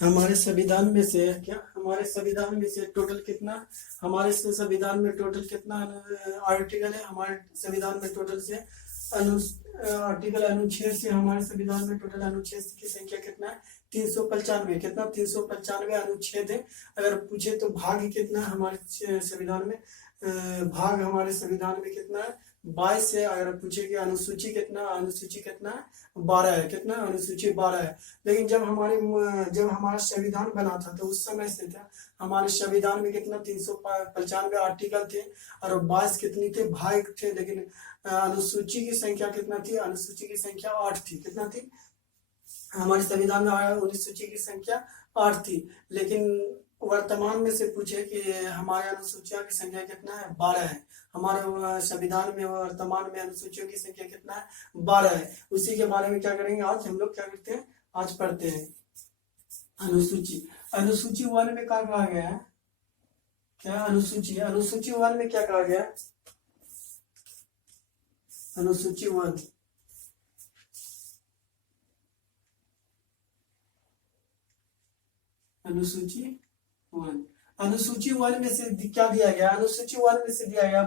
हमारे संविधान में से क्या हमारे संविधान में से टोटल कितना हमारे संविधान में टोटल कितना आर्टिकल है? हमारे संविधान में टोटल से अनु आर्टिकल अनुच्छेद से हमारे संविधान में टोटल अनुच्छेद की संख्या कितना है? 395। कितना? 395 अनुच्छेद है। अगर पूछे तो भाग कितना है हमारे संविधान में? भाग हमारे संविधान में कितना है? 22 है। अगर पूछे कि अनुसूची कितना, अनुसूची कितना है? 12 है। कितना? अनुसूची 12 है। लेकिन जब हमारा संविधान बना था तो उस समय से था हमारे संविधान में कितना 395 आर्टिकल थे और 22 कितनी थे? भाग थे। लेकिन अनुसूची की संख्या कितना थी? अनुसूची की संख्या 8 थी। कितना थी? हमारे संविधान में अनुसूची की संख्या 8 थी। लेकिन वर्तमान में से पूछे कि हमारे अनुसूचियों की संख्या कितना है? 12 है। हमारे संविधान में वर्तमान में अनुसूचियों की संख्या कितना है? 12 है। उसी के बारे में क्या करेंगे आज हम लोग? क्या करते हैं आज? पढ़ते हैं अनुसूची। अनुसूची 1 में क्या कहा गया है? क्या अनुसूची 1 में क्या कहा गया? अनुसूची 1 अनुसूची 1 अनुसूची 1 में से क्या दिया गया? अनुसूची 1 में से दिया गया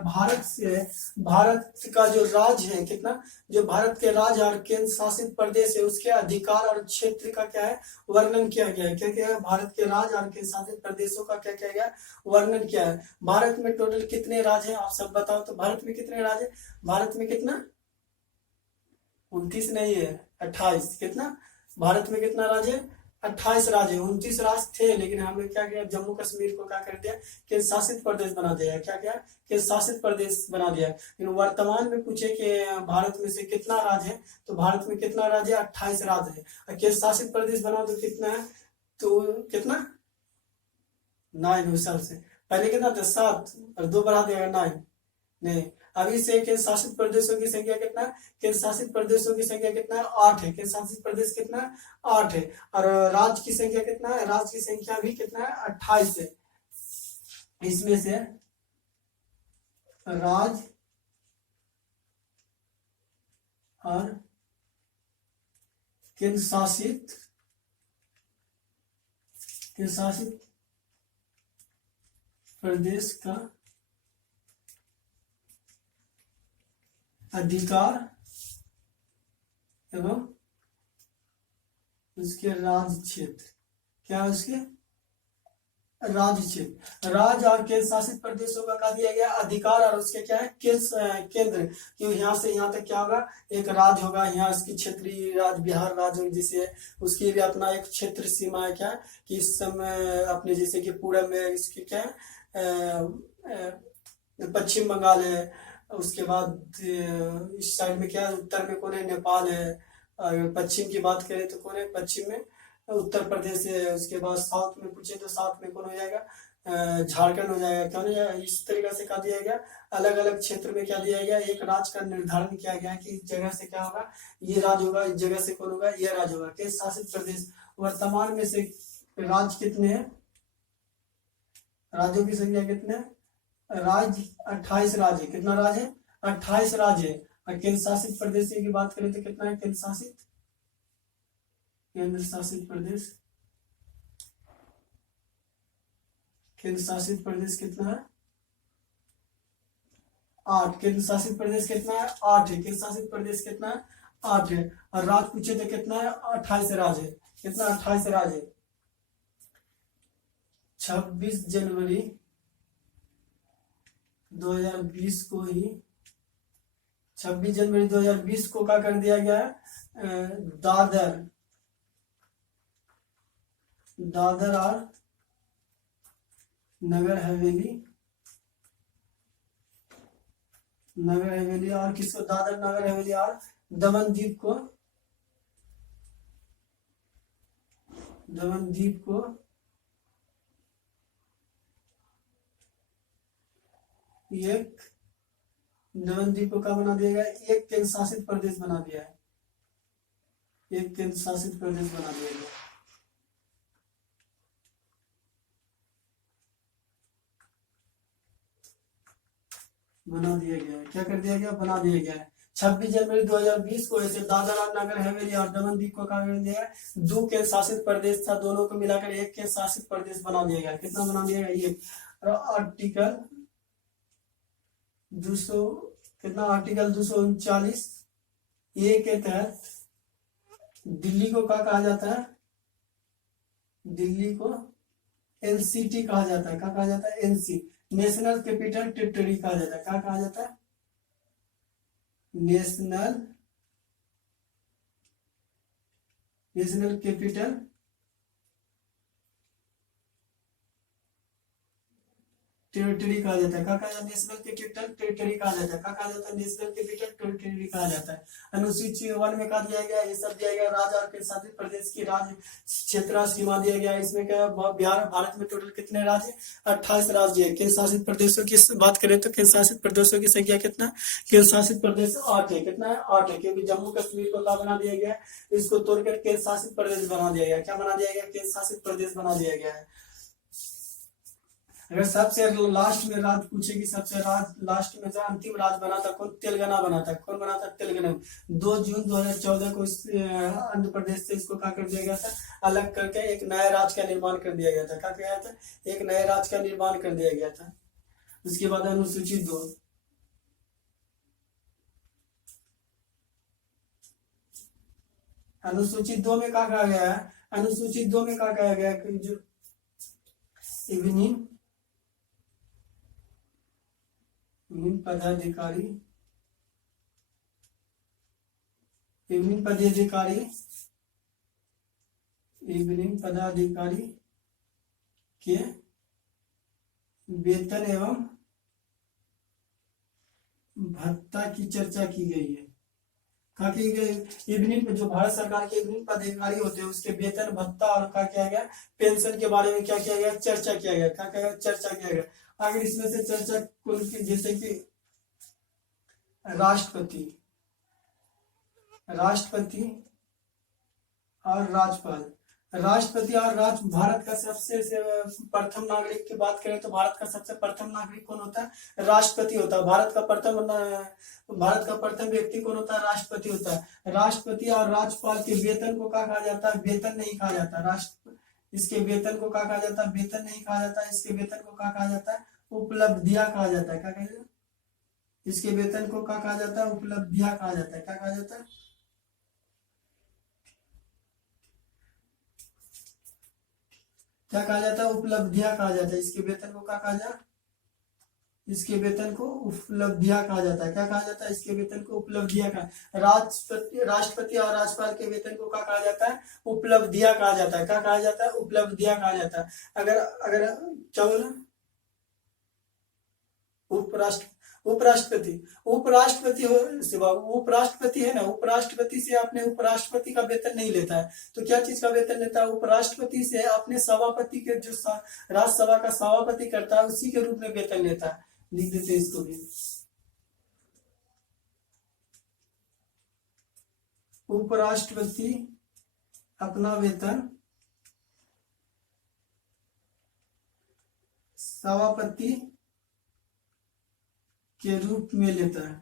भारत का जो राज्य है कितना, जो भारत के राज्य और केंद्र शासित प्रदेश है उसके अधिकार और क्षेत्र का क्या है? वर्णन किया गया है। क्या क्या है? भारत के राज्य और केंद्र शासित प्रदेशों का क्या किया गया? वर्णन किया है। भारत में टोटल कितने राज्य हैं? आप सब बताओ तो। भारत में कितने राज्य? भारत में कितना? 29 नहीं है, 28। कितना? भारत में कितना राज्य है? 28 राज्य। 29 राज्य थे लेकिन हमने क्या किया? जम्मू कश्मीर को क्या कर दिया? केंद्र शासित प्रदेश बना दिया। क्या क्या? केंद्र शासित प्रदेश बना दिया। लेकिन वर्तमान में पूछे कि भारत में से कितना राज्य है तो भारत में कितना राज्य है? 28 राज्य है। और केंद्र शासित प्रदेश बना तो कितना है? तो कितना? 9 हिसाब से। पहले कितना था? 7 और 2 बढ़ा देगा 9। नहीं, अभी से केंद्र शासित प्रदेशों की संख्या कितना है? केंद्र शासित प्रदेशों की संख्या कितना है? 8 है। केंद्र शासित प्रदेश कितना है? 8 है। और राज्य की संख्या कितना है? राज्य की संख्या भी कितना है? 28 है। इसमें से राज्य और केंद्र शासित प्रदेश का अधिकार एवं उसके राज्य क्षेत्र। क्या? उसके राज्य क्षेत्र। राज्य और केंद्र शासित प्रदेशों का दिया गया अधिकार और उसके क्या है? केंद्र। क्यों यहाँ से यहाँ तक क्या होगा? एक राज्य होगा। यहाँ इसकी क्षेत्रीय राज्य बिहार राज्य जिसे उसकी भी अपना एक क्षेत्र सीमा है। क्या कि इस समय अपने जैसे कि पूरब में इसकी क्या है? पश्चिम बंगाल है। उसके बाद इस साइड में क्या है? उत्तर में कौन है? नेपाल है। अगर पश्चिम की बात करें तो कौन है? पश्चिम में उत्तर प्रदेश है। उसके बाद साउथ में पूछे तो साउथ में कौन हो जाएगा? झारखंड हो जाएगा। क्यों नहीं जाएगा? इस तरीके से क्या दिया गया? अलग अलग क्षेत्र में क्या दिया गया? एक राज्य का निर्धारण किया गया कि इस जगह से क्या होगा? ये राज्य होगा। इस जगह से कौन होगा? ये राज्य होगा। केंद्र शासित प्रदेश वर्तमान में से राज्य कितने हैं? राज्यों की संख्या कितने हैं? राज्य 28 राज्य। कितना राज्य है? 28 राज्य है। और केंद्र शासित प्रदेश की बात करें तो कितना है? केंद्र शासित प्रदेश कितना है? 8। केंद्र शासित प्रदेश कितना है? 8 है। केंद्र शासित प्रदेश कितना है? 8 है। और राज्य पूछे तो कितना है? 28 राज्य है। कितना? 28 राज्य है। 26 जनवरी 2020 को ही 26 जनवरी 2020 को क्या कर दिया गया है? दादर और नगर हवेली और किसको? दादर नगर हवेली और दमन दीप को एक नवद्वीप को क्या बना दिया गया? एक केंद्र शासित प्रदेश बना दिया है। एक केंद्र शासित प्रदेश बना दिया गया। क्या कर दिया गया? बना दिया गया है। 26 जनवरी 2020 को ऐसे दादरा नगर हवेली और दमनदीप को कहा गया दो केंद्र शासित प्रदेश था, दोनों को मिलाकर एक केंद्र शासित प्रदेश बना दिया गया। कितना बना दिया गया? ये आर्टिकल 200 कितना, आर्टिकल 239 ए के तहत दिल्ली को क्या कहा जाता है? दिल्ली को एनसीटी कहा जाता है। क्या कहा जाता है? एनसी, नेशनल कैपिटल टेरिटरी कहा जाता है। क्या कहा जाता है? नेशनल कैपिटल टेरिटरी कहा जाता है। क्या कहा जाता है? नेशनल कैपिटल टेरिटरी कहा जाता है। क्या कहा जाता है? नेशनल कैपिटल टेरिटरी कहा जाता है। अनुसूची 1 में कहा दिया गया, ये सब दिया गया राज्य और केंद्र शासित प्रदेश की राज्य क्षेत्र सीमा दिया गया। इसमें क्या बिहार, भारत में टोटल कितने राज्य? 28 राज्य है। केंद्र शासित प्रदेशों की बात करें तो केंद्र शासित प्रदेशों की संख्या कितना? केंद्र शासित प्रदेश 8 है। कितना है? 8 है, क्योंकि जम्मू कश्मीर को क्या बना दिया गया? इसको तोड़कर केंद्र शासित प्रदेश बना दिया गया। क्या बना दिया गया? केंद्र शासित प्रदेश बना दिया गया है। अगर सबसे लास्ट में राज्य पूछेगी, सबसे लास्ट में जो अंतिम राज्य बना था कौन? तेलंगाना बना था। कौन बना था? तेलंगाना। 2 जून 2014 को आंध्र प्रदेश से इसको क्या कर दिया गया था? अलग करके एक नया राज्य का निर्माण कर दिया गया था। क्या किया था? एक नए राज्य का निर्माण कर दिया गया था। उसके बाद अनुसूची 2, अनुसूची 2 में क्या कहा गया है? अनुसूची 2 में क्या कहा गया है? जो इवनिंग पदाधिकारी, इवनिंग पदाधिकारी, इवनिंग पदाधिकारी के वेतन एवं भत्ता की चर्चा की गई है। क्या की गई? इवनिंग जो भारत सरकार के इवनिंग पदाधिकारी होते हैं उसके वेतन, भत्ता और क्या किया गया? पेंशन के बारे में क्या किया गया? चर्चा किया गया। क्या किया गया? चर्चा किया गया। अगर इसमें से चर्चा कौन की? जैसे कि राष्ट्रपति, राष्ट्रपति और राज्यपाल। राष्ट्रपति और भारत का सबसे प्रथम नागरिक की बात करें तो भारत का सबसे प्रथम नागरिक कौन होता है? राष्ट्रपति होता है। भारत का प्रथम व्यक्ति कौन होता है? राष्ट्रपति होता है। राष्ट्रपति और राज्यपाल के वेतन को क्या कहा जाता है? वेतन नहीं कहा जाता। इसके वेतन को क्या कहा जाता है? वेतन नहीं कहा जाता। इसके वेतन को क्या कहा जाता है? उपलब्धियां कहा जाता है। क्या कहा जाता है? इसके वेतन को क्या कहा जाता है? उपलब्धियां कहा जाता है। क्या कहा जाता है? क्या कहा जाता है? उपलब्धियां कहा जाता है। इसके वेतन को क्या कहा जाता है? इसके वेतन को उपलब्धियां कहा जाता है। क्या कहा जाता है? इसके वेतन को उपलब्धियां कहा। राष्ट्रपति और राज्यपाल के वेतन को क्या कहा जाता है? उपलब्धियां कहा जाता है। क्या कहा जाता है? उपलब्धियां कहा जाता है। अगर अगर क्या बोला? उपराष्ट्रपति, उपराष्ट्रपति है ना, उपराष्ट्रपति से अपने उपराष्ट्रपति का वेतन नहीं लेता है। तो क्या चीज का वेतन लेता है? उपराष्ट्रपति से अपने सभापति के जो राज्यसभा का सभापति करता है उसी के रूप में वेतन लेता है। लिख देते हैं इसको भी। उपराष्ट्रपति अपना वेतन सभापति के रूप में लेता है।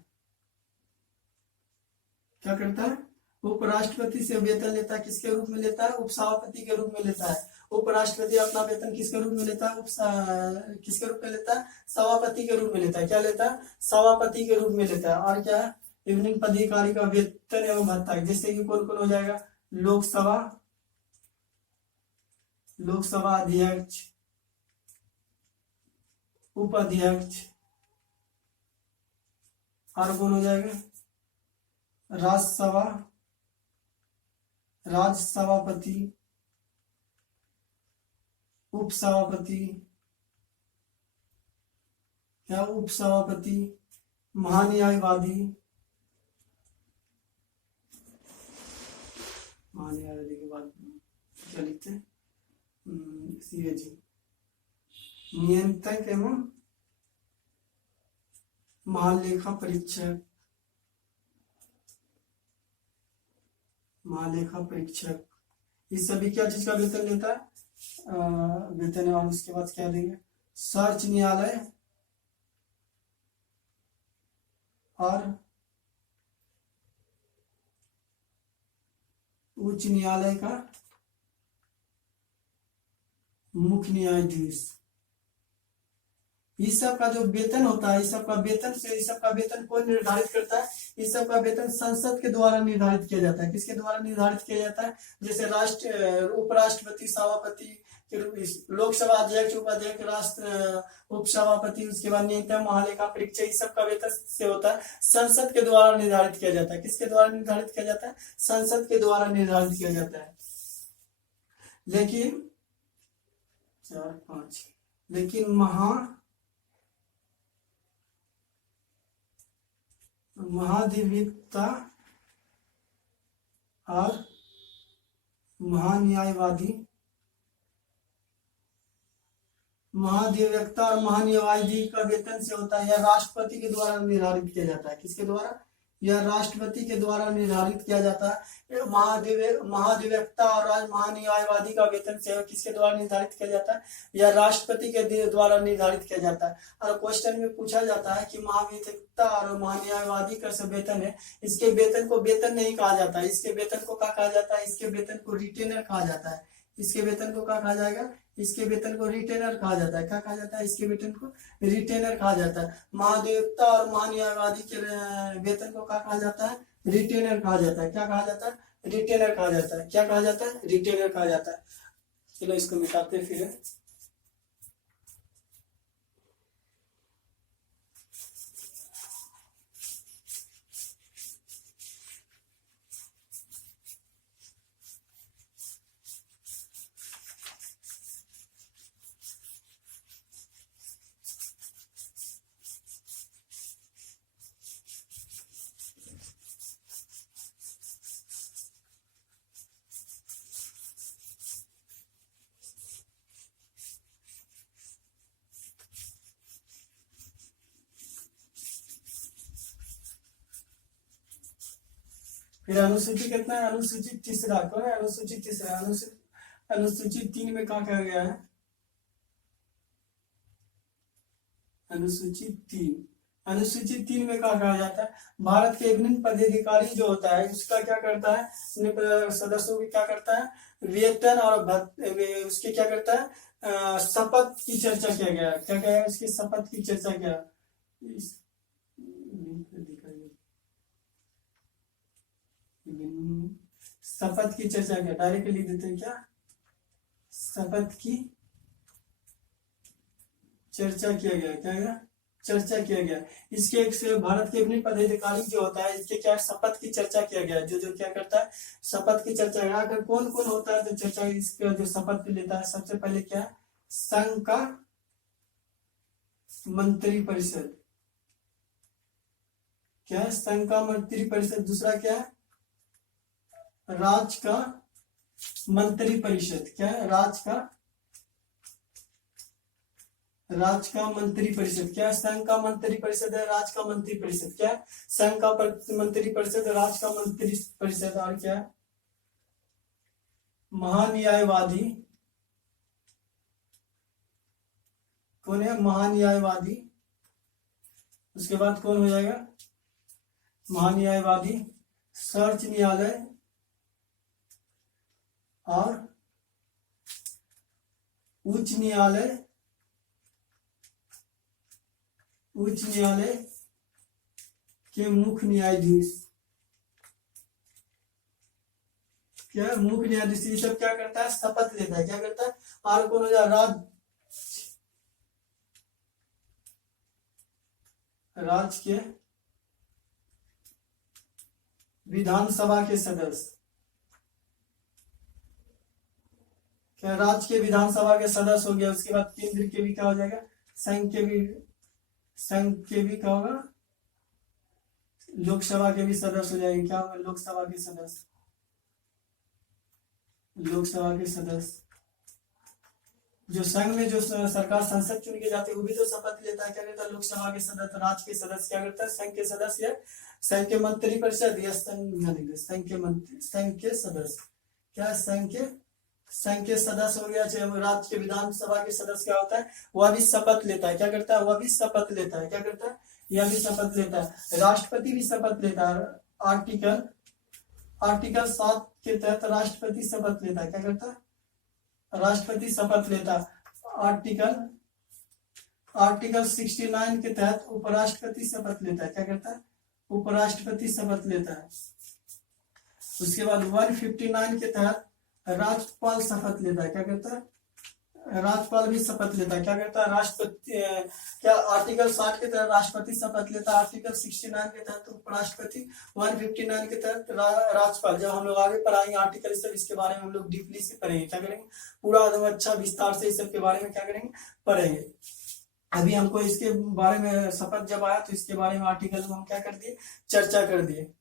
क्या करता है? उपराष्ट्रपति से वेतन लेता है। किसके रूप में लेता है? उपसभापति के रूप में लेता है। उपराष्ट्रपति अपना वेतन किसके रूप में लेता है? किसके रूप में लेता है? सभापति के रूप में लेता है। क्या लेता है? सभापति के रूप में लेता है। और क्या है? इवनिंग पदाधिकारी का वेतन एवं भत्ता, जैसे कि कौन कौन हो जाएगा? लोकसभा अध्यक्ष, उपाध्यक्ष, और कौन हो जाएगा? राज्य सभापति, उपसभापति, क्या उपसभापति, महान्यायवादी, महान्यायवादी के बाद क्या लिखते हैं? सीएजी, नियंत्रक एवं महालेखा परीक्षक, महालेखा परीक्षक, इस सभी क्या चीज का वेतन लेता है? वेतन है। और उसके बाद क्या देंगे? सर्वोच्च न्यायालय और उच्च न्यायालय का मुख्य न्यायाधीश। इस सब का जो वेतन होता है, इस सब का वेतन से, इस सब का वेतन कौन निर्धारित करता है? इस सब का वेतन संसद के द्वारा निर्धारित किया जाता है। किसके द्वारा निर्धारित किया जाता है? जैसे उपराष्ट्रपति, सभापति, लोकसभा अध्यक्ष, उपाध्यक्ष, राष्ट्र उपसभापति, उसके बाद न्यूनतम महालेखा परीक्षक, इस सब का वेतन से होता है, संसद के द्वारा निर्धारित किया जाता है। किसके द्वारा निर्धारित किया जाता है? संसद के द्वारा निर्धारित किया जाता है। लेकिन 4 5 लेकिन महाधिवक्ता और महान्यायवादी का वेतन से होता है, या राष्ट्रपति के द्वारा निर्धारित किया जाता है। किसके द्वारा? यह राष्ट्रपति के द्वारा निर्धारित किया जाता है। महाधिवक्ता और महान्यायवादी का वेतन से किसके द्वारा निर्धारित किया जाता है? यह राष्ट्रपति के द्वारा निर्धारित किया जाता है। और क्वेश्चन में पूछा जाता है कि महाधिवक्ता और महान्यायवादी का जो वेतन है, इसके वेतन को वेतन नहीं कहा जाता है। इसके वेतन को क्या कहा जाता है? इसके वेतन को रिटेनर कहा जाता है। इसके वेतन को क्या कहा जाएगा? इसके वेतन को रिटेनर कहा जाता है। क्या कहा जाता है? इसके वेतन को रिटेनर कहा जाता है। महाधिवक्ता और महान्यायवादी के वेतन को क्या कहा जाता है? रिटेनर कहा जाता है। क्या कहा जाता है? रिटेनर कहा जाता है। क्या कहा जाता है? रिटेनर कहा जाता है। चलो इसको मिटाते फिर। फिर अनुसूची कितना है? अनुसूची तीसरा। कौन है अनुसूची तीसरा? अनुसूची 3 में कहा कहा गया है? अनुसूची तीन में कहा कहा जाता है, भारत के विभिन्न पदाधिकारी जो होता है उसका क्या करता है? सदस्यों की क्या करता है? वेतन और उसके क्या करता है? शपथ की चर्चा किया गया। क्या क्या है? उसकी शपथ की चर्चा किया। शपथ की चर्चा किया। डायरेक्ट लिख देते हैं क्या? शपथ की चर्चा किया गया। क्या गया? चर्चा किया गया। इसके एक से भारत के विभिन्न पदाधिकारी जो होता है, इसके क्या शपथ की चर्चा किया गया। जो जो क्या करता है? शपथ की चर्चा। यहाँ कौन कौन होता है जो चर्चा इसका जो शपथ लेता है? सबसे पहले क्या? संघ का मंत्री परिषद। क्या? संघ का मंत्री परिषद। दूसरा क्या है? राज्य का मंत्री परिषद। क्या है? राज्य का मंत्री परिषद। क्या? संघ का मंत्री परिषद है, राज्य का मंत्री परिषद। क्या? संघ का मंत्री परिषद, राज्य का मंत्री परिषद। और क्या? महान्यायवादी। कौन है? महान्यायवादी। उसके बाद कौन हो जाएगा? महान्यायवादी, सर्वोच्च न्यायालय और उच्च न्यायालय के मुख्य न्यायाधीश। क्या? मुख्य न्यायाधीश। ये सब क्या करता है? शपथ लेता है। क्या करता है? और कौन हो जाए? राज्य के विधानसभा के सदस्य। क्या? राज्य के विधानसभा के सदस्य हो गया। उसके बाद केंद्र के भी क्या हो जाएगा? संघ के भी क्या होगा? लोकसभा के भी सदस्य हो जाएंगे। क्या होगा? लोकसभा के सदस्य। जो संघ में जो सरकार संसद चुन के जाते हैं वो भी तो शपथ लेता है। क्या करता है? लोकसभा के सदस्य, राज्य के सदस्य क्या करता है? संघ के सदस्य, संघ के मंत्री परिषद या संघ के सदस्य। क्या? संघ के सदस्य हो गया। चाहे राज्य के विधानसभा के सदस्य क्या होता है? वह भी शपथ लेता है। क्या करता है? वह भी शपथ लेता है। क्या करता है? यह भी शपथ लेता है। राष्ट्रपति भी शपथ लेता है। आर्टिकल 7 के तहत राष्ट्रपति शपथ लेता है। क्या करता है? राष्ट्रपति शपथ लेता है। आर्टिकल 69 के तहत उपराष्ट्रपति शपथ लेता है। क्या करता है? उपराष्ट्रपति शपथ लेता है। उसके बाद 159 के तहत राज्यपाल शपथ लेता है। क्या करता है? राज्यपाल भी शपथ लेता है। क्या करता है? राष्ट्रपति क्या आर्टिकल 60 के तहत राष्ट्रपति शपथ लेता है, आर्टिकल 69 के तहत उपराष्ट्रपति, 159 के तहत राज्यपाल। जब हम लोग आगे पढ़ाएंगे आर्टिकल सब, इसके बारे में हम लोग डीपली से पढ़ेंगे। क्या करेंगे? पूरा एकदम अच्छा विस्तार से इस सब के बारे में क्या करेंगे? पढ़ेंगे। अभी हमको इसके बारे में शपथ जब आया तो इसके बारे में आर्टिकल को हम क्या कर दिए? चर्चा कर दिए।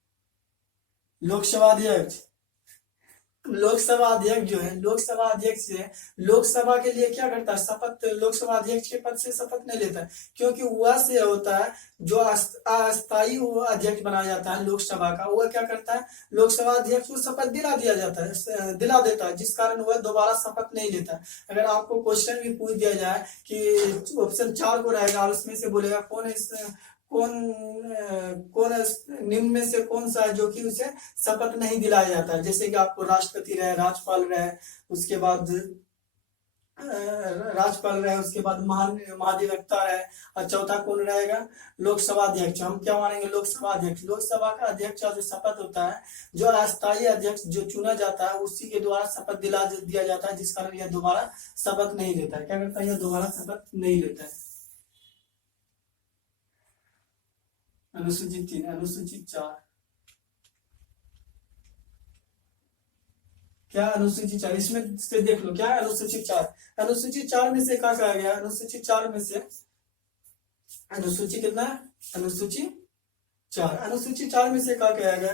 लोकसभा अध्यक्ष जो है, लोकसभा अध्यक्ष से लोकसभा के लिए क्या करता है? शपथ। लोकसभा अध्यक्ष के पद से शपथ नहीं लेता है, क्योंकि वह से होता है जो अस्थायी अध्यक्ष बनाया जाता है लोकसभा का, वह क्या करता है? लोकसभा अध्यक्ष को शपथ दिला देता है, जिस कारण वह दोबारा शपथ नहीं लेता है। अगर आपको क्वेश्चन भी पूछ दिया जाए कि ऑप्शन 4 को रहेगा और उसमें से बोलेगा कौन निम्न में से कौन सा है जो कि उसे शपथ नहीं दिलाया जाता है, जैसे कि आपको राष्ट्रपति रहे, राज्यपाल रहे, उसके बाद महाधिवक्ता रहे, और चौथा कौन रहेगा? लोकसभा अध्यक्ष। हम क्या मानेंगे? लोकसभा अध्यक्ष। लोकसभा का अध्यक्ष का जो शपथ होता है, जो अस्थायी अध्यक्ष जो चुना जाता है, उसी के द्वारा शपथ दिया जाता है, जिस कारण यह दोबारा शपथ नहीं लेता है। क्या करता है? यह दोबारा शपथ नहीं लेता है। अनुसूचित 3, अनुसूचित 4। क्या अनुसूचित 4? इसमें से देख लो क्या है अनुसूचित 4। अनुसूचित 4 में से क्या कहा गया? अनुसूचित 4 में से अनुसूची कितना है? अनुसूचित 4। अनुसूचित 4 में से क्या कहा गया?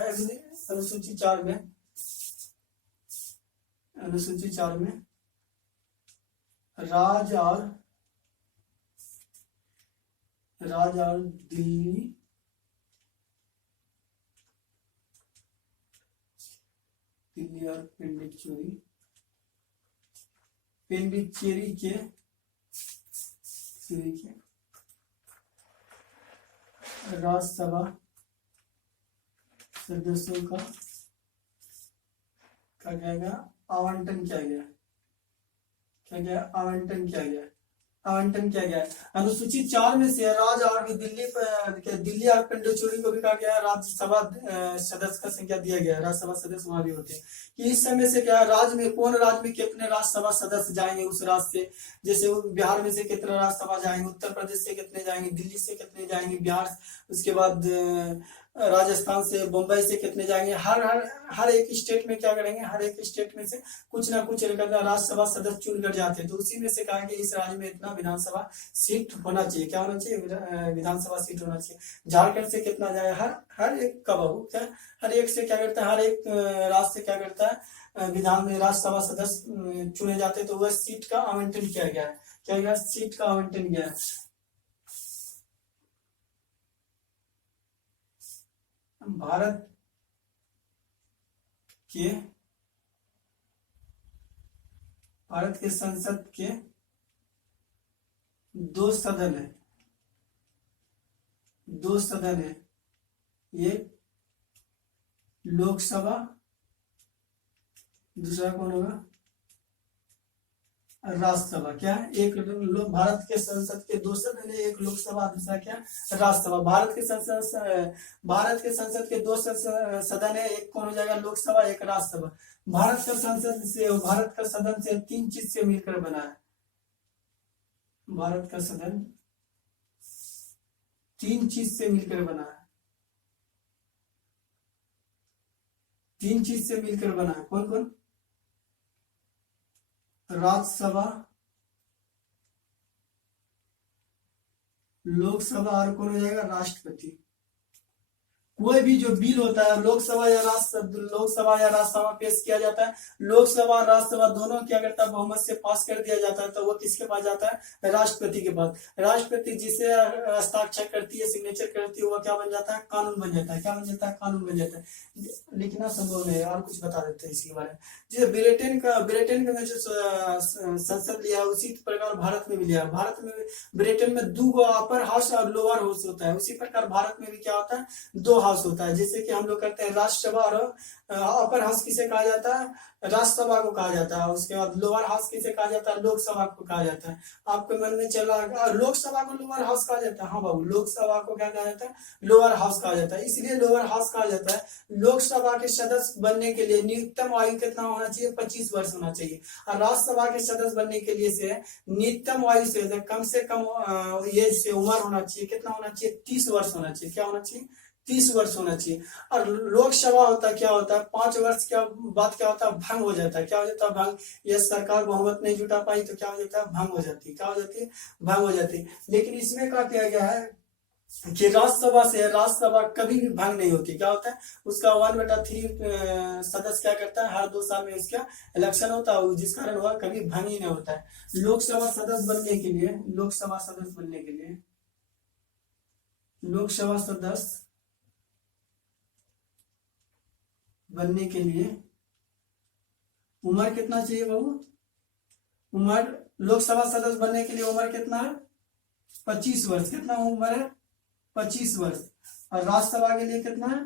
अनुसूचित 4 में राज्य और दिल्ली और पुडुचेरी के राज्यसभा सदस्यों का आवंटन किया गया। अनुसूचित 4 में से राज्य और दिल्ली और पुडुचेरी को भी कहा गया राज्यसभा सदस्य का संख्या दिया गया। राज्यसभा सदस्य वहां भी होते हैं कि इस समय से क्या राज्य में कितने राज्यसभा सदस्य जाएंगे उस राज्य से। जैसे बिहार में से कितने राज्यसभा जाएंगे, उत्तर प्रदेश से कितने जाएंगे, दिल्ली से कितने जाएंगे, बिहार, उसके बाद राजस्थान से, बम्बई से कितने जाएंगे। हर एक स्टेट में क्या करेंगे? हर एक स्टेट में से कुछ ना कुछ राज्यसभा सदस्य चुन कर जाते हैं। तो उसी में से कहा कि इस राज्य में इतना विधानसभा सीट होना चाहिए। क्या होना चाहिए? विधानसभा सीट होना चाहिए। झारखंड से कितना जाए? हर एक का बाबू क्या हर एक से क्या करता है? हर एक राज्य से क्या करता है? विधान में राज्यसभा सदस्य चुने जाते हैं। तो वह सीट का आवंटन किया गया है। क्या गया? सीट का आवंटन किया है। भारत के संसद के 2 सदन है। एक लोकसभा, दूसरा कौन होगा? राज्यसभा। क्या? एक भारत के संसद के 2 सदन है, एक लोकसभा, दूसरा क्या? राज्यसभा। भारत के संसद के 2 सदन है, एक कौन हो जाएगा? लोकसभा, एक राज्यसभा। भारत का सदन से 3 चीज से मिलकर बना है। भारत का सदन 3 चीज से मिलकर बना है। 3 चीज से मिलकर बना है। कौन कौन? राज्यसभा, लोकसभा, और कौन हो जाएगा? राष्ट्रपति। कोई भी जो बिल होता है लोकसभा या राज्यसभा पेश किया जाता है, लोकसभा और राज्यसभा दोनों क्या करता है? बहुमत से पास कर दिया जाता है। तो वो किसके पास जाता है? राष्ट्रपति के पास। राष्ट्रपति जिसे हस्ताक्षर करती है, सिग्नेचर करती है, वो क्या बन जाता है? कानून बन जाता है। क्या बन जाता है? कानून बन जाता है। लिखना संभव नहीं है, और कुछ बता देते हैं इसके बारे में। जैसे ब्रिटेन का जो संसद लिया उसी प्रकार भारत में भी लिया। भारत में ब्रिटेन में 2 अपर हाउस और लोअर हाउस होता है, उसी प्रकार भारत में भी क्या होता है? 2 हाउस होता है, जैसे कि हम लोग करते हैं राज्यसभा और अपर हाउस किसे कहा जाता है, राज्यसभा को कहा जाता है। उसके बाद लोअर हाउस किसे कहा जाता है, लोकसभा को कहा जाता है। आपके मन में चला लोकसभा को लोअर हाउस कहा जाता है, हाँ बाबू, लोकसभा को क्या कहा जाता है, लोअर हाउस कहा जाता है। इसलिए लोअर हाउस कहा जाता है। लोकसभा के सदस्य बनने के लिए न्यूनतम आयु कितना होना चाहिए, 25 वर्ष होना चाहिए। और राज्यसभा के सदस्य बनने के लिए से न्यूनतम आयु से कम ये से उम्र होना चाहिए, कितना होना चाहिए, 30 वर्ष होना चाहिए। क्या होना चाहिए, 30 वर्ष होना चाहिए। और लोकसभा होता क्या होता है, 5 वर्ष के बाद क्या होता है, भंग हो जाता है। क्या हो जाता है, भंग। ये सरकार बहुमत नहीं जुटा पाई तो क्या हो जाता है, भंग हो जाती है। क्या हो जाती है, भंग हो जाती है। लेकिन इसमें क्या किया गया है कि राज्यसभा कभी भी भंग नहीं होती। क्या होता है, उसका 1/3 सदस्य क्या करता है, हर 2 साल में उसका इलेक्शन होता है, जिस कारण वह कभी भंग ही नहीं होता है। लोकसभा सदस्य बनने के लिए, लोकसभा सदस्य बनने के लिए, लोकसभा सदस्य बनने के लिए उम्र कितना चाहिए बाबू, उम्र लोकसभा सदस्य बनने के लिए उम्र कितना है, 25 वर्ष। कितना उम्र है, 25 वर्ष। और राज्यसभा के लिए कितना है,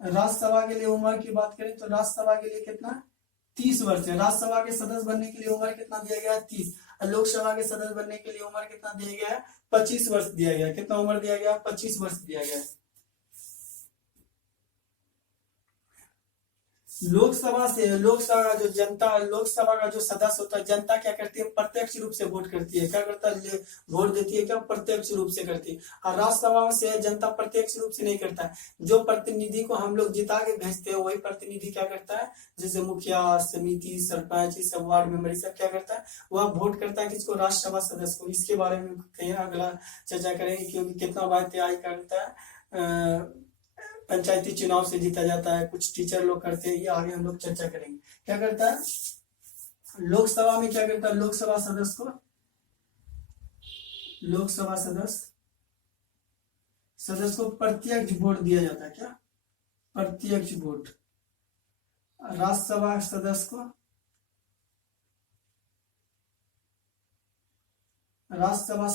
राज्यसभा के लिए उम्र की बात करें तो राज्यसभा के लिए कितना, 30 वर्ष है। राज्यसभा के सदस्य बनने के लिए उम्र कितना दिया गया है, 30। और लोकसभा के सदस्य बनने के लिए उम्र कितना दिया गया है, 25 वर्ष दिया गया है। कितना उम्र दिया गया, 25 वर्ष दिया गया है। लोकसभा का जो सदस्य होता है, जनता क्या करती है, प्रत्यक्ष रूप से वोट करती है। क्या करता है, वोट देती है, क्या प्रत्यक्ष रूप से करती है। और राज्यसभा से जनता प्रत्यक्ष रूप से नहीं करता है। जो प्रतिनिधि को हम लोग जिता के भेजते हैं वही प्रतिनिधि क्या करता है, जैसे मुखिया, समिति, सरपंच, सब वार्ड मेंबर, सब क्या करता है, वह वोट करता है किसको, राज्यसभा सदस्य को। इसके बारे में कहीं अगला चर्चा करेंगे, क्योंकि कितना बार तैयारी करता है, पंचायती चुनाव से जीता जाता है, कुछ टीचर लोग करते हैं, ये आगे हम लोग चर्चा करेंगे। क्या करता है, लोकसभा में क्या करता है, लोकसभा सदस्य को प्रत्यक्ष वोट दिया जाता है। क्या, प्रत्यक्ष वोट। राज्यसभा सदस्य को, राज्यसभा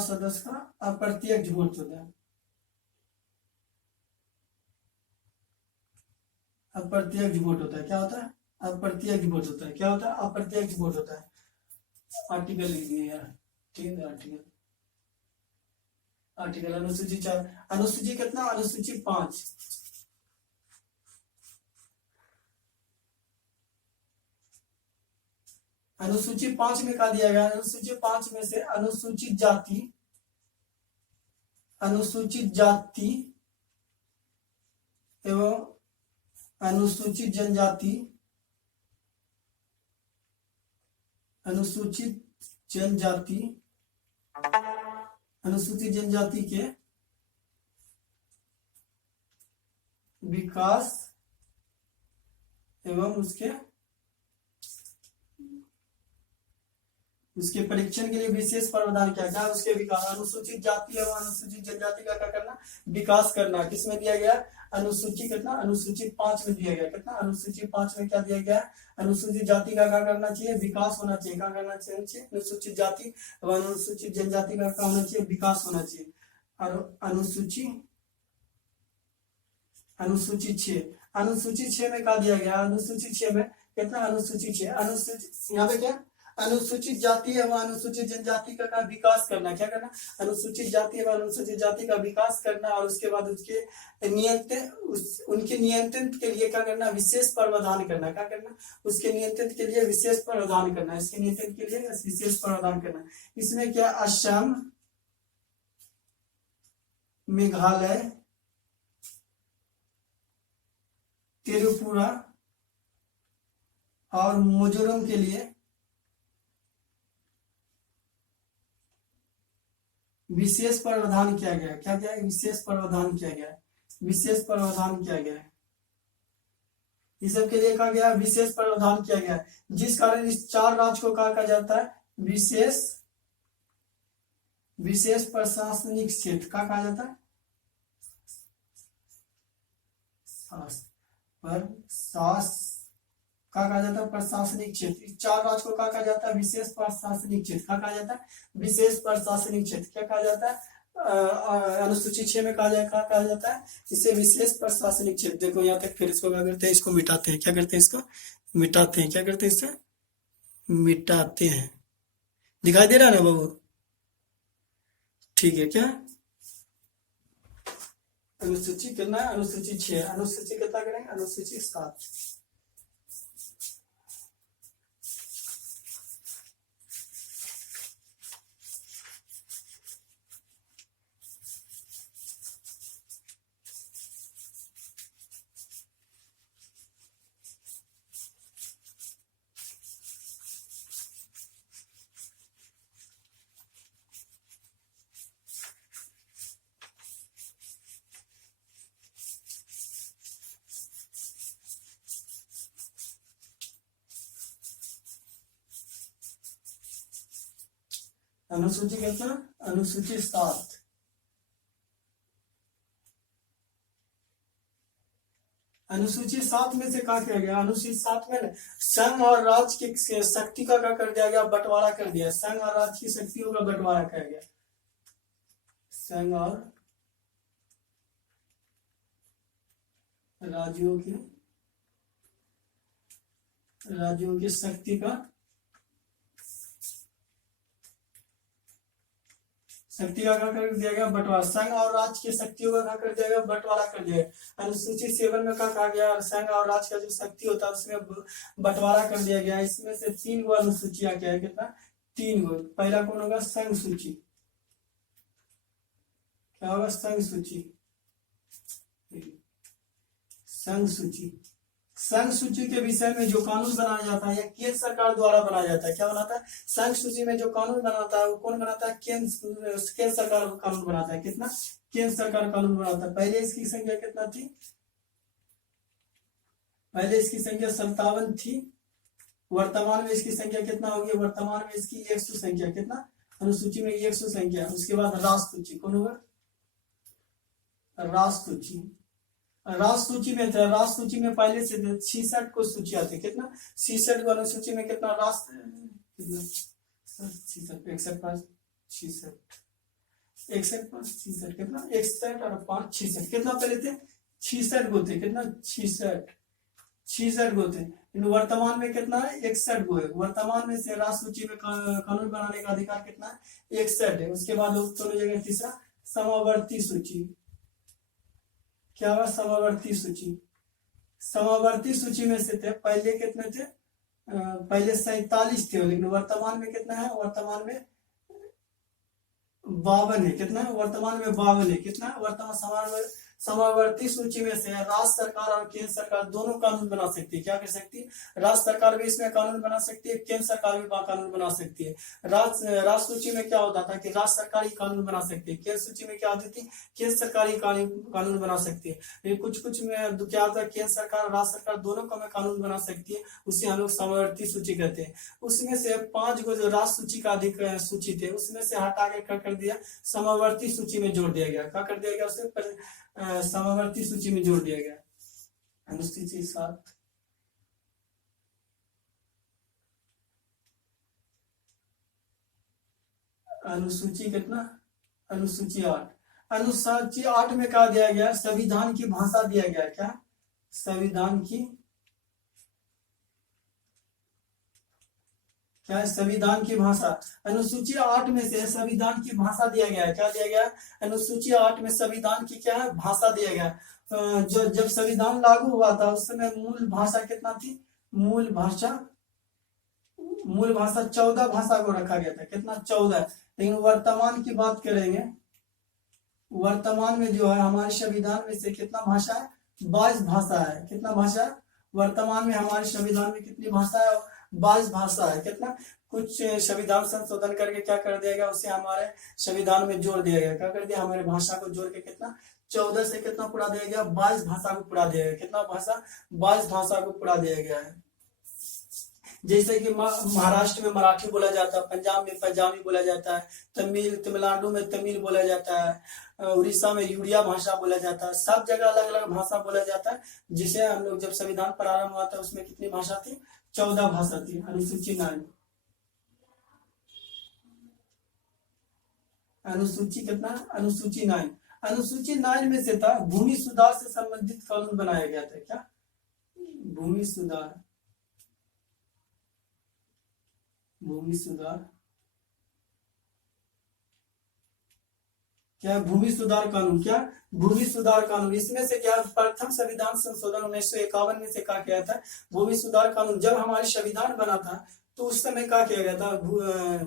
सदस्य का अप्रत्यक्ष वोट होता है। अप्रत्यक्ष वोट होता है। क्या होता है, अप्रत्यक्ष वोट होता है। क्या होता है, अप्रत्यक्ष वोट होता है। आर्टिकल लिखिए यार, ठीक है। आर्टिकल अनुसूची 4, अनुसूची कितना, अनुसूची 5। अनुसूची 5 में क्या दिया गया, अनुसूची 5 में से अनुसूचित जाति एवं अनुसूचित जनजाति, अनुसूचित जनजाति के विकास एवं उसके परीक्षण के लिए विशेष प्रावधान क्या क्या, उसके विकास, अनुसूचित जाति एवं अनुसूचित जनजाति का क्या करना, विकास करना। किसमें दिया गया, अनुसूची कितना, अनुसूचित 5 में दिया गया। कितना, अनुसूचित 5 में क्या दिया गया, अनुसूचित जाति का क्या करना चाहिए, विकास होना चाहिए। क्या करना चाहिए, अनुसूचित जाति एवं अनुसूचित जनजाति का क्या होना चाहिए, विकास होना चाहिए। और अनुसूची 6 में क्या दिया गया, अनुसूची 6 में कितना, अनुसूची 6, अनुसूचित यहाँ पे क्या, अनुसूचित जाति एवं अनुसूचित जनजाति का विकास करना। क्या करना, अनुसूचित जाति एवं अनुसूचित जाति का विकास करना। और उसके बाद उसके उनके नियंत्रण के लिए क्या करना, विशेष प्रावधान करना। क्या करना, उसके नियंत्रण के लिए विशेष प्रावधान करना। इसके नियंत्रण के लिए विशेष प्रावधान करना। इसमें क्या, असम, मेघालय, त्रिपुरा और मिजोरम के लिए विशेष प्रावधान किया गया। क्या क्या, विशेष प्रावधान किया गया, विशेष प्रावधान किया गया। इस सब के लिए कहा गया, विशेष प्रावधान किया गया, जिस कारण इस 4 राज्य को कहा जाता है विशेष प्रशासनिक क्षेत्र। क्या कहा जाता है, क्या कहा जाता है, प्रशासनिक क्षेत्र। 4 राज्य को क्या कहा जाता है, विशेष प्रशासनिक क्षेत्र। क्या कहा जाता है, विशेष प्रशासनिक क्षेत्र। क्या कहा जाता है, अनुसूची 6 में क्या कहा जाता है, इसे विशेष प्रशासनिक क्षेत्र। देखो यहाँ तक, फिर इसको क्या करते हैं, इसको मिटाते हैं। क्या करते हैं, इसको मिटाते हैं। क्या करते हैं, इससे मिटाते हैं। दिखाई दे रहा है ना बाबू, ठीक है क्या। अनुसूची कितना है, अनुसूची 6। अनुसूची कितना करेंगे, अनुसूची 7। अनुसूची कितना, अनुसूची 7। अनुसूची 7 में से क्या किया गया, अनुसूची 7 में संघ और राज्य की शक्ति का क्या कर दिया गया, बंटवारा कर दिया। संघ और राज्य की शक्तियों का बंटवारा किया गया। संघ और राज्यों की शक्ति का क्या कर दिया गया, बंटवारा। संघ और राज्य की शक्तियों का क्या कर दिया गया, बंटवारा कर दिया। अनुसूची 7 में क्या कहा गया, संघ और राज्य का जो शक्ति होता है उसमें बंटवारा कर दिया गया। इसमें से 3 गो अनुसूचियां क्या है, कितना, 3 गो। पहला कौन होगा, संघ सूची। क्या होगा, संघ सूची। संघ सूची, संघ सूची के विषय में जो कानून बनाया जाता है, या केंद्र सरकार द्वारा बनाया जाता है। क्या बनाता है, संघ सूची में जो कानून बनाता है वो कौन बनाता है, केंद्र सरकार कानून बनाता है। कितना, केंद्र सरकार कानून बनाता है। पहले इसकी संख्या कितना थी, पहले इसकी संख्या 57 थी। वर्तमान में इसकी संख्या कितना होगी, वर्तमान में इसकी 100 संख्या। कितना, अनुसूची में 100 संख्या। उसके बाद राष्ट्र सूची कौन होगा, राष्ट्र सूची। राष्ट्र सूची में था, राष्ट्र सूची में पहले से 66 को सूची आती। कितना, 66 को अनुसूची में कितना, राष्ट्र कितना, 61 5 66 61 5 66 कितना, 61 और 5 66 कितना पहले थे, 66 गो थे। कितना, 66 गो थे। वर्तमान में कितना है, 61 गो है। वर्तमान में से राष्ट्र सूची में कानून बनाने का अधिकार कितना है, 61 है। उसके बाद दोनों जगह तीसरा समावर्ती सूची। क्या हुआ, समावर्ती सूची। समावर्ती सूची में से थे, पहले कितने थे, पहले 47 थे, लेकिन वर्तमान में कितना है, वर्तमान में 52 है। कितना, वर्तमान में 52 है। कितना, वर्तमान समावर्ती सूची में से राज्य सरकार और केंद्र सरकार दोनों कानून बना सकती है। क्या कर सकती है, राज्य सरकार भी इसमें कानून बना सकती है, केंद्र सरकार भी कानून बना सकती है। राज्य सूची में क्या होता था कि राज्य सरकार ही कानून बना सकती है। केंद्र सूची में क्या होती थी, केंद्र सरकार ही कानून बना सकती है। कुछ में क्या होता है, केंद्र सरकार और राज्य सरकार दोनों का में कानून बना सकती है, उसे हम लोग समावर्ती सूची कहते हैं। उसमें से 5 गो जो राज्य सूची का अधिक सूची थे, उसमें से हटा के क्या कर दिया, समावर्ती सूची में जोड़ दिया गया। क्या कर दिया गया, उसे समावर्ती सूची में जोड़ दिया गया। अनुसूची 7। अनुसूची कितना, अनुसूची 8। अनुसूची 8 में क्या दिया गया, संविधान की भाषा दिया गया। क्या, संविधान की, क्या है, संविधान की भाषा। अनुसूची 8 में से संविधान की भाषा दिया गया है। क्या दिया गया, अनुसूची 8 में संविधान की क्या है, भाषा दिया गया। जो जब संविधान लागू हुआ था उस समय मूल भाषा कितना थी, मूल भाषा 14 भाषा को रखा गया था। कितना, 14। लेकिन वर्तमान की बात करेंगे, वर्तमान में जो है हमारे संविधान में से कितना भाषा है, 22 भाषा है। कितना भाषा है, वर्तमान में हमारे संविधान में कितनी भाषा है, 22 भाषा है। कितना, कुछ संविधान संशोधन करके क्या कर दिया गया, उसे हमारे संविधान में जोड़ दिया गया। क्या कर दिया, हमारे भाषा को जोड़ के कितना, 14 से कितना पूरा दिया गया, 22 भाषा को पूरा दिया गया। कितना भाषा, 22 भाषा को पूरा दिया गया है। जैसे कि महाराष्ट्र में मराठी बोला जाता है, पंजाब में पंजाबी बोला जाता है, तमिलनाडु में तमिल बोला जाता है, उड़ीसा में यूरिया भाषा बोला जाता है। सब जगह अलग अलग भाषा बोला जाता है। जिसे हम लोग जब संविधान प्रारंभ हुआ था उसमें कितनी भाषा थी? 14 भाषा थी। अनुसूची 9, अनुसूची कितना? अनुसूची 9। अनुसूची 9 में से था भूमि सुधार से संबंधित कानून बनाया गया था। क्या? भूमि सुधार, भूमि सुधार क्या? भूमि सुधार कानून। क्या? भूमि सुधार कानून। इसमें से क्या? प्रथम संविधान संशोधन 1951 में से कहा गया था भूमि सुधार कानून। जब हमारे संविधान बना था तो उस समय क्या किया गया था?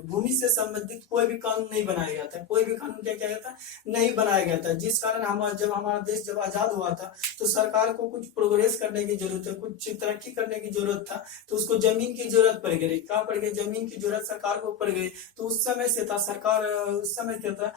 भूमि से संबंधित कोई भी कानून नहीं बनाया गया था। कोई भी कानून क्या किया गया था? नहीं बनाया गया था। जिस कारण हमारा देश जब आजाद हुआ था तो सरकार को कुछ प्रोग्रेस करने की जरूरत है, कुछ तरक्की करने की जरूरत था, तो उसको जमीन की जरूरत पड़ गई। क्या पड़ गई? जमीन की जरूरत सरकार को पड़ गई। तो उस समय से था सरकार, उस समय से था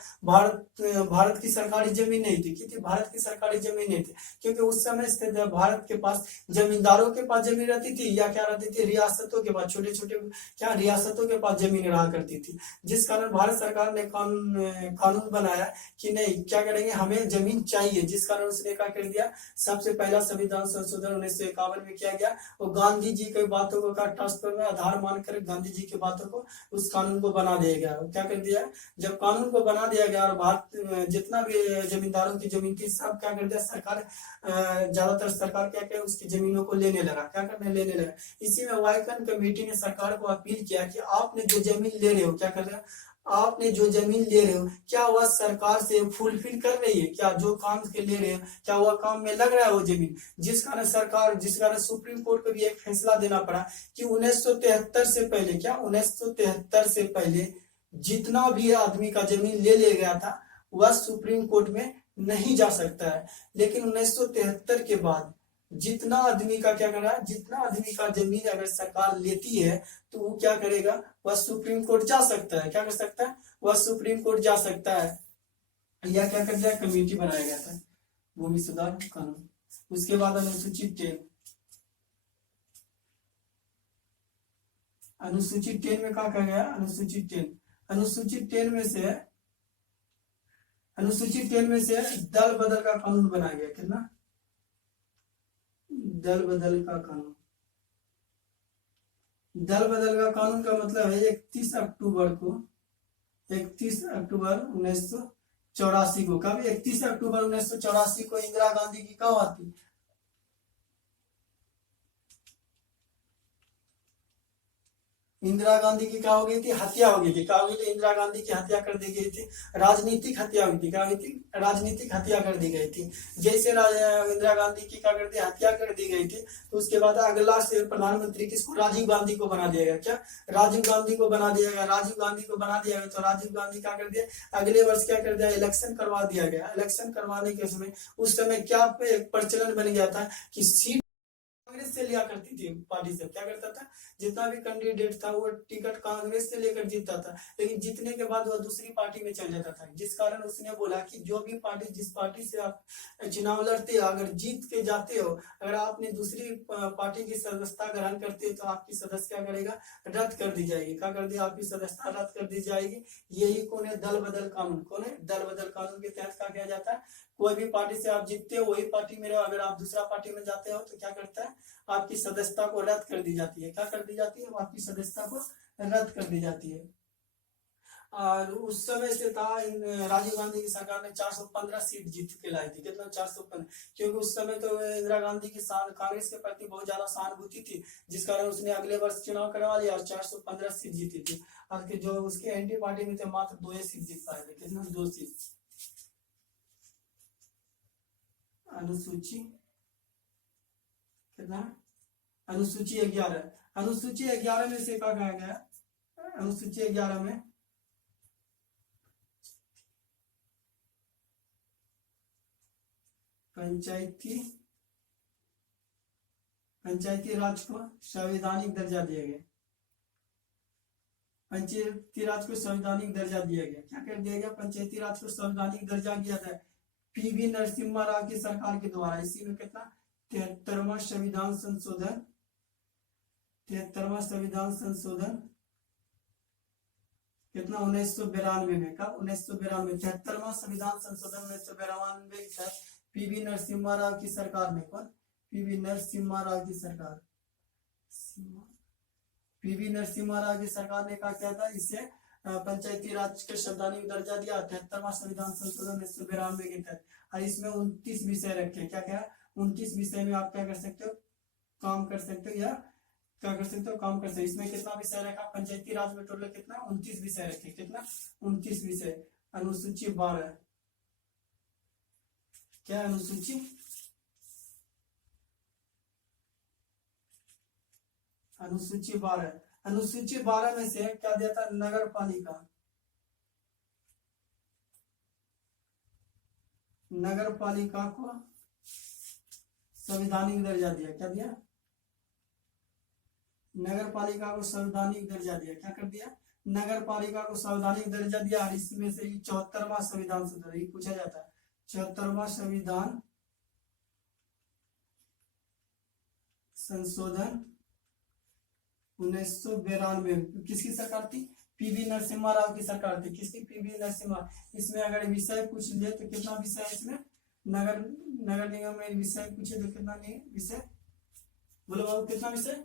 भारत की सरकारी जमीन नहीं थी। क्योंकि भारत की सरकारी जमीन नहीं थी, क्योंकि उस समय से भारत के पास जमींदारों के पास जमीन रहती थी, या क्या रहती थी? रियासतों के पास, छोटे छोटे क्या रियासतों के पास जमीन रहा करती थी। जिस कारण भारत सरकार ने कानून बनाया कि नहीं, क्या करेंगे, हमें जमीन चाहिए। जिस कारण उसने क्या कर दिया? सबसे पहला संविधान संशोधन 1951 में किया गया। और गांधी जी की बातों को का ट्रांसफर में आधार मानकर गांधी जी की बातों को, उस कानून को बना दिया गया। क्या कर दिया? जब कानून को बना दिया गया और भारत जितना भी जमींदारों की जमीन थी सब क्या कर दिया? सरकार, ज्यादातर सरकार क्या करे? उसकी जमीनों को लेने लगा। क्या करने? लेने लगा। इसी में वाइकन कमेटी ने सरकार को अपील किया कि आपने जो जमीन ले रहे हो, क्या कर रहे हो? आपने जो जमीन ले रहे हो क्या वह सरकार से फुलफिल कर रही है? क्या जो काम के ले रहे हो क्या वह काम में लग रहा है वो जमीन? जिस कारण सुप्रीम कोर्ट को भी एक फैसला देना पड़ा कि 1973 से पहले, क्या 1973 से पहले जितना भी आदमी का जमीन ले गया था वह सुप्रीम कोर्ट में नहीं जा सकता है। लेकिन 1973 के बाद जितना आदमी का क्या करा, जितना आदमी का जमीन अगर सरकार लेती है तो वो क्या करेगा? वह सुप्रीम कोर्ट जा सकता है। क्या कर सकता है? वह सुप्रीम कोर्ट जा सकता है। या क्या कर दिया? कमेटी बनाया गया था भूमि सुधार कानून। उसके बाद अनुसूची 10, अनुसूची 10 में क्या कहा गया? अनुसूची 10, अनुसूची 10 में से, अनुसूची 10 में से दल बदल का कानून बनाया गया। कितना? दल बदल का कानून। दल बदल का कानून का मतलब है 31 अक्टूबर को, 31 अक्टूबर 1984 को, कब? 31 अक्टूबर 1984 को इंदिरा गांधी की कब आती? इंदिरा गांधी की क्या हो गई थी? हत्या हो गई थी। क्या हो गई थी? इंदिरा गांधी की हत्या कर दी गई थी। राजनीतिक हत्या हुई थी। क्या हुई थी? राजनीतिक हत्या कर दी गई थी। जैसे इंदिरा गांधी की क्या कर दी? हत्या कर दी गई थी। तो उसके बाद अगला से प्रधानमंत्री किसको? राजीव गांधी को बना दिया गया। क्या? राजीव गांधी को बना दिया गया। राजीव गांधी को बना दिया गया तो राजीव गांधी क्या कर दिया? अगले वर्ष क्या कर दिया? इलेक्शन करवा दिया गया। इलेक्शन करवाने के समय उस समय क्या प्रचलन बन गया था कि सीट कांग्रेस से लिया करती थी पार्टी से। क्या करता था? जितना भी कैंडिडेट था वो टिकट कांग्रेस से लेकर जीतता था, लेकिन जीतने के बाद वह दूसरी पार्टी में चल जाता था। जिस कारण उसने बोला कि जो भी पार्टी, जिस पार्टी से आप चुनाव लड़ते हो, अगर जीत के जाते हो, अगर आपने दूसरी पार्टी की सदस्यता ग्रहण करते हो तो आपकी सदस्यता करेगा? रद्द कर दी जाएगी। क्या कर दिया? आपकी सदस्यता रद्द कर दी जाएगी। यही कौन है? दल बदल कानून। कौन है? दल बदल कानून के तहत क्या किया जाता है? कोई भी पार्टी से आप जीतते हो वही पार्टी में रहो, अगर आप दूसरा पार्टी में जाते हो तो क्या करता है? आपकी सदस्यता को रद्द कर दी जाती है। क्या कर दी जाती है? आपकी सदस्यता को रद्द कर दी जाती है। और उस समय से था राजीव गांधी की सरकार ने 415 सीट जीत के लाई थी। कितना? 415। क्योंकि उस समय तो इंदिरा गांधी की कांग्रेस के प्रति बहुत ज्यादा सहानुभूति थी, जिस कारण उसने अगले वर्ष चुनाव करवा लिया और 415 सीट जीती थी। और जो उसके एंटी पार्टी में थे मात्र 2 सीट जीत पाए थे। कितना? 2 सीट। अनुसूची कितना? अनुसूची 11। अनुसूची 11 में से क्या कहा गया? अनुसूची 11 में पंचायती राज को संवैधानिक दर्जा दिया गया। पंचायती राज को संवैधानिक दर्जा दिया गया। क्या कर दिया गया? पंचायती राज को संवैधानिक दर्जा दिया था पीवी नरसिम्हा राव की सरकार के द्वारा। इसी में कितना? 73वां संविधान संशोधन 73वां संविधान संशोधन कितना 1992 में, कब 1992, 73वां संविधान संशोधन 1992 के तहत पीवी नरसिम्हा राव की सरकार ने, कौन, पीवी नरसिम्हा राव की सरकार, पीवी नरसिम्हा राव की सरकार ने कहा क्या था, इसे पंचायती राज के संवैधानिक दर्जा दिया 73वां संविधान संशोधन 1992 के तहत। और इसमें 29 विषय रखे, क्या क्या 29 विषय में आप क्या कर सकते हो, काम कर सकते हो, या क्या कर सकते हो, काम कर सकते हो। इसमें कितना विषय रखा, पंचायती राज में टोटल कितना 29 विषय रखे, कितना 29 विषय। अनुसूची 12, क्या अनुसूची, अनुसूची 12, अनुसूची 12 में से क्या दिया था, नगर पालिका, नगर पालिका को संवैधानिक दर्जा दिया, क्या दिया, नगर पालिका को संवैधानिक दर्जा दिया, क्या कर दिया, नगर पालिका को संवैधानिक दर्जा दिया। और इसमें से 74वां संविधान संशोधन पूछा जाता है, 74वां संविधान संशोधन 1992 किसकी सरकार थी, पीवी नरसिम्हा राव की सरकार थी, किसकी, पीवी नरसिम्हा। इसमें अगर विषय पूछ ले तो कितना विषय है इसमें, नगर नगर निगम में विषय पूछे तो कितना नहीं विषय, बोलो बाबू कितना विषय,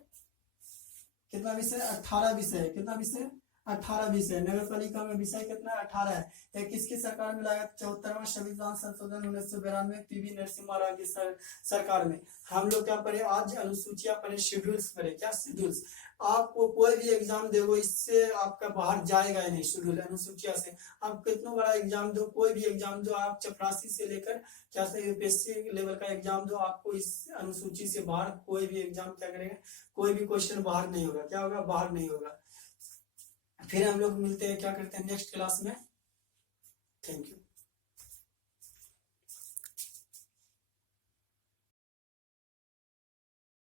कितना विषय, 18 विषय है, कितना विषय, 18 विषय। नगर पालिका में विषय कितना है, 18 है। यह किसकी सरकार में लाया, 74वां संविधान संशोधन 1992 पीवी नरसिम्हा राव की सरकार में। हम लोग क्या पढ़े आज, अनुसूचियां पढ़े, शेड्यूल्स पढ़े, क्या शेड्यूल्स। आपको कोई भी एग्जाम दो, इससे आपका बाहर जाएगा ही नहीं शेड्यूल, अनुसूचिया से। आप कितना बड़ा एग्जाम दो, कोई भी एग्जाम दो, आप चपरासी से लेकर क्या से यूपीएससी लेवल का एग्जाम दो, आपको इस अनुसूची से बाहर कोई भी एग्जाम क्या करेगा, कोई भी क्वेश्चन बाहर नहीं होगा, क्या होगा, बाहर नहीं होगा। फिर हम लोग मिलते हैं, क्या करते हैं नेक्स्ट क्लास में। Thank you.